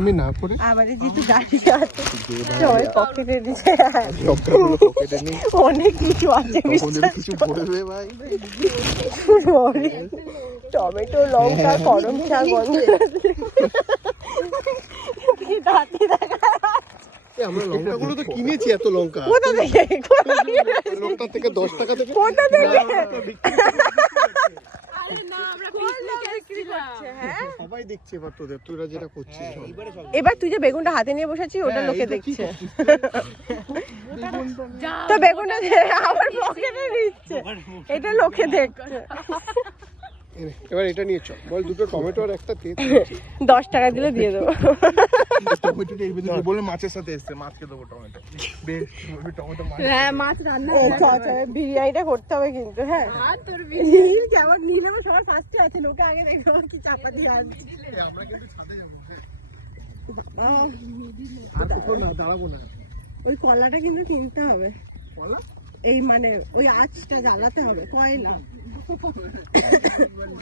আমি না করে আমাদের যেহেতু দাঁড়িয়ে আছে সবাই পকেটে দিচ্ছে অনেক কিছু আছে কিছু পড়বে ভাই। টমেটো, লঙ্কা, করম শাক, দাঁতি দেখা আমরা লঙ্কাগুলো তো কিনেছি, এত লঙ্কা কোথা থেকে লঙ্কা থেকে 10 টাকা থেকে কোথা থেকে সবাই দেখছে এবার তোদের, তোরা যেটা করছিস। এবার তুই যে বেগুনটা হাতে নিয়ে বসেছিস ওটা লোকে দেখছে, তো বেগুনটা আবার পকেটে নিচ্ছে, এটা লোকে দেখছে। এবার এটা নিয়ে চল, বল দুটো টমেটো আর একটা তেল। 10 টাকা দিলে দিয়ে দেবো। টমেটোটা এই ভিতরে বলে মাছের সাথে এসছে, মাছকে দেবো টমেটো। বেশ টমেটো মাছ, হ্যাঁ মাছ রান্না বিরিয়ানিটা করতে হবে কিন্তু। হ্যাঁ তোর বিরিয়ানি কেমন নিলে সবার ফার্স্টে আছে, লোকে আগে দেখবো কি চাপাতি আনছে। আমরা কিন্তু ছাদে যাবো আর কোথাও না, দাঁড়াবো না। ওই কলাটা কিন্তু কিনতে হবে, কলা এই মানে ওই আঁচটা জ্বালাতে হবে, কয়লা।